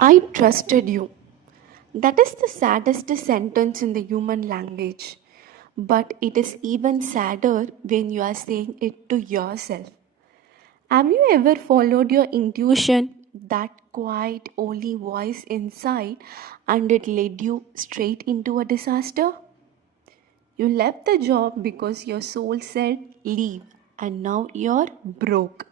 I trusted you. That is the saddest sentence in the human language. But it is even sadder when you are saying it to yourself. Have you ever followed your intuition, that quiet, only voice inside, and it led you straight into a disaster? You left the job because your soul said leave, and now you're broke.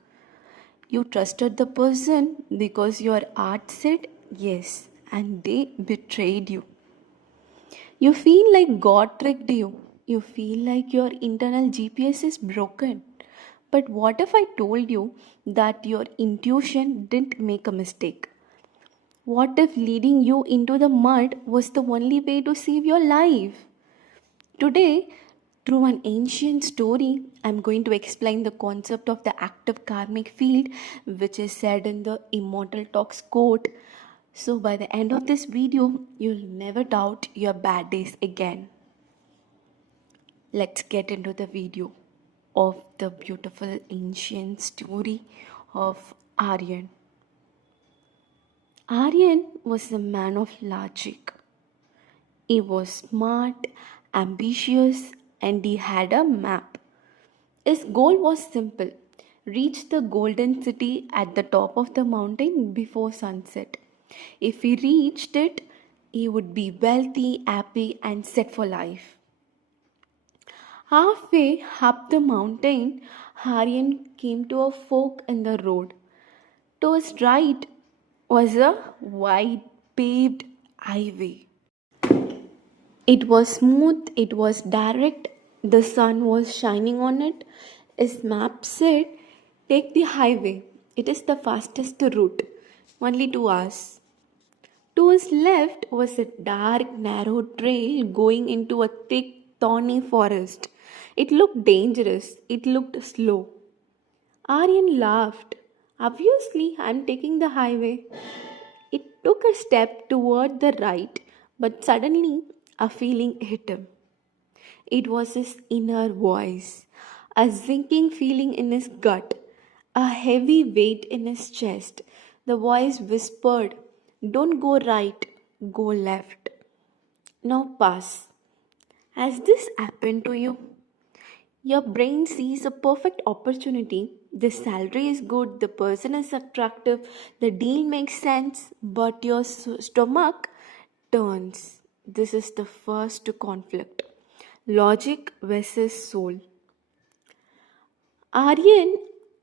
You trusted the person because your heart said yes, and they betrayed you. You feel like God tricked you. You feel like your internal GPS is broken. But what if I told you that your intuition didn't make a mistake? What if leading you into the mud was the only way to save your life? Today, through an ancient story, I'm going to explain the concept of the active karmic field, which is said in the Immortal Talks quote. So, by the end of this video, you'll never doubt your bad days again. Let's get into the video of the beautiful ancient story of Aryan. Aryan was a man of logic. He was smart, ambitious, and he had a map. His goal was simple: reach the golden city at the top of the mountain before sunset. If he reached it, he would be wealthy, happy, and set for life. Halfway up the mountain, Aryan came to a fork in the road. To his right was a wide paved highway. It was smooth, it was direct, the sun was shining on it. His map said, take the highway, it is the fastest route, only 2 hours. To his left was a dark, narrow trail going into a thick, thorny forest. It looked dangerous, it looked slow. Aryan laughed. Obviously, I'm taking the highway. It took a step toward the right, but suddenly a feeling hit him. It was his inner voice, a sinking feeling in his gut, a heavy weight in his chest. The voice whispered, don't go right, go left. Now pass. Has this happened to you? Your brain sees a perfect opportunity. The salary is good, the person is attractive, the deal makes sense, but your stomach turns. This is the first conflict: logic versus soul. Aryan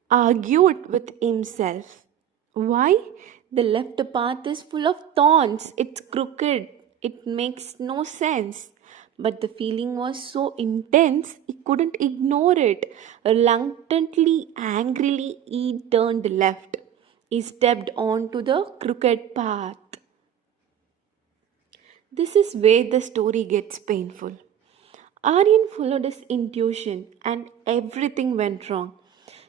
argued with himself. Why? The left path is full of thorns. It's crooked. It makes no sense. But the feeling was so intense, he couldn't ignore it. Reluctantly, angrily, he turned left. He stepped onto the crooked path. This is where the story gets painful. Aryan followed his intuition and everything went wrong.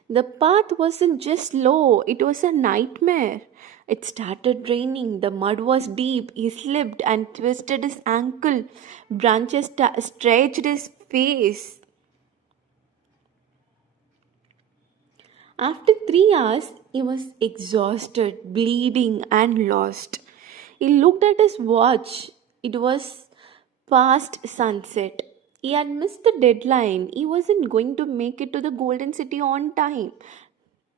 The path wasn't just slow, it was a nightmare. It started raining, the mud was deep, he slipped and twisted his ankle, branches stretched his face. After 3 hours, he was exhausted, bleeding, and lost. He looked at his watch. It was past sunset. He had missed the deadline. He wasn't going to make it to the Golden City on time.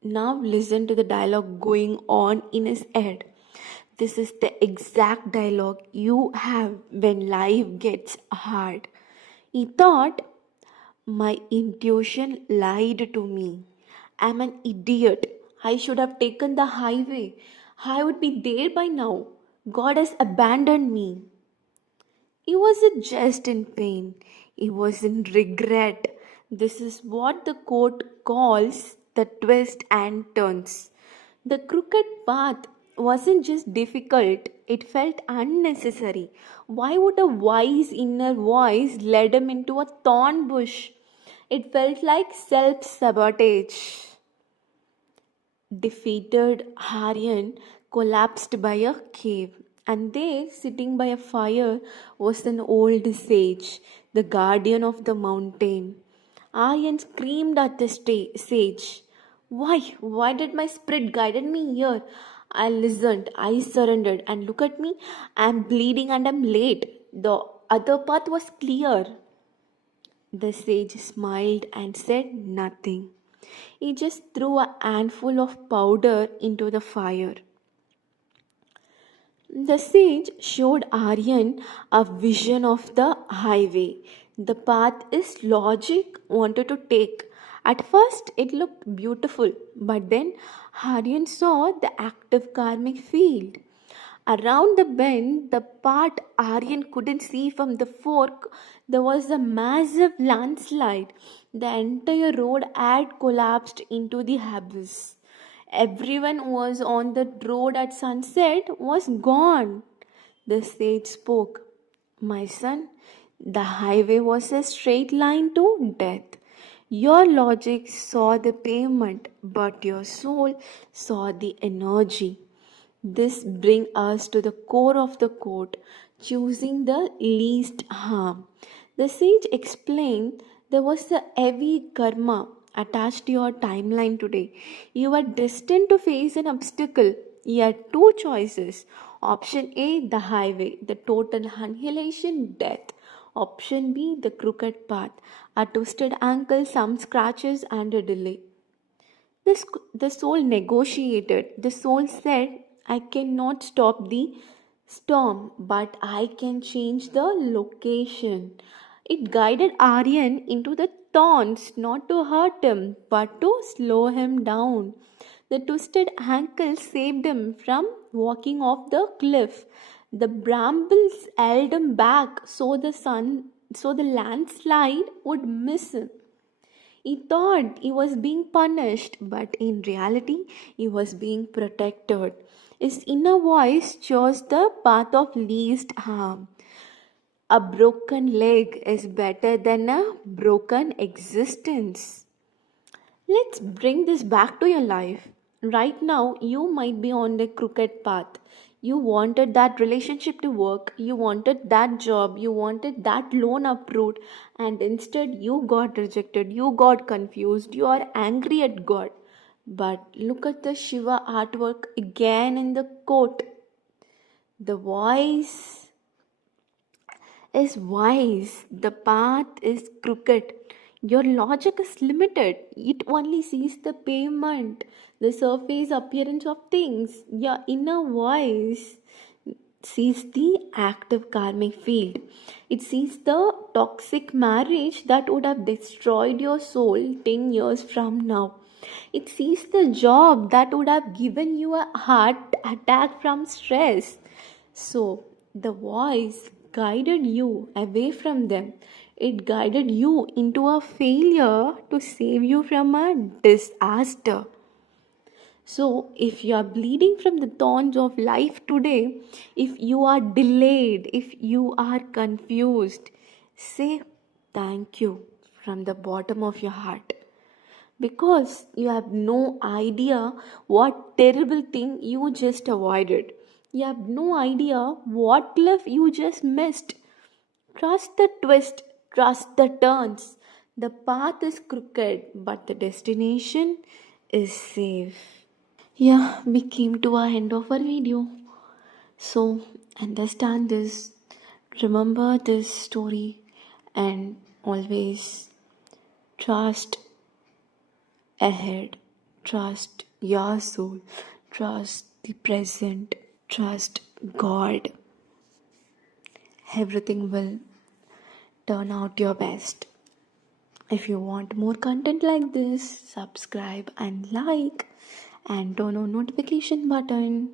Now, listen to the dialogue going on in his head. This is the exact dialogue you have when life gets hard. He thought, my intuition lied to me. I'm an idiot. I should have taken the highway. I would be there by now. God has abandoned me. He wasn't just in pain, he was in regret. This is what the court calls the twist and turns. The crooked path wasn't just difficult, it felt unnecessary. Why would a wise inner voice lead him into a thorn bush? It felt like self sabotage. Defeated Aryan collapsed by a cave, and there, sitting by a fire, was an old sage, the guardian of the mountain. Aryan screamed at the sage. Why did my spirit guide me here? I listened, I surrendered, and look at me, I'm bleeding and I'm late. The other path was clear. The sage smiled and said nothing. He just threw a handful of powder into the fire. The sage showed Aryan a vision of the highway. The path his logic wanted to take. At first, it looked beautiful, but then Aryan saw the active karmic field. Around the bend, the part Aryan couldn't see from the fork, there was a massive landslide. The entire road had collapsed into the abyss. Everyone who was on the road at sunset was gone. The sage spoke. My son, the highway was a straight line to death. Your logic saw the pavement, but your soul saw the energy. This brings us to the core of the quote, choosing the least harm. The sage explained there was a heavy karma attached to your timeline today. You are destined to face an obstacle. You had two choices. Option A, the highway, the total annihilation, death. Option B, the crooked path, a twisted ankle, some scratches, and a delay. The soul negotiated. The soul said, I cannot stop the storm, but I can change the location. It guided Aryan into the thorns, not to hurt him, but to slow him down. The twisted ankle saved him from walking off the cliff. The brambles held him back so the landslide would miss him. He thought he was being punished, but in reality, he was being protected. His inner voice chose the path of least harm. A broken leg is better than a broken existence. Let's bring this back to your life. Right now, you might be on the crooked path. You wanted that relationship to work, you wanted that job, you wanted that loan approved, and instead you got rejected, you got confused, you are angry at God. But look at the Shiva artwork again in the court. The voice is wise, the path is crooked. Your logic is limited. It only sees the pavement, the surface appearance of things. Your inner voice sees the active karmic field. It sees the toxic marriage that would have destroyed your soul 10 years from now. It sees the job that would have given you a heart attack from stress. So, the voice guided you away from them. It guided you into a failure to save you from a disaster. So, if you are bleeding from the thorns of life today, if you are delayed, if you are confused, say thank you from the bottom of your heart. Because you have no idea what terrible thing you just avoided. You have no idea what cliff you just missed. Trust the twist, trust the turns. The path is crooked, but the destination is safe. Yeah, we came to our end of our video. So, understand this, remember this story, and always trust ahead. Trust your soul. Trust the present. Trust God. Everything will turn out your best. If you want more content like this, subscribe and like and turn on notification button.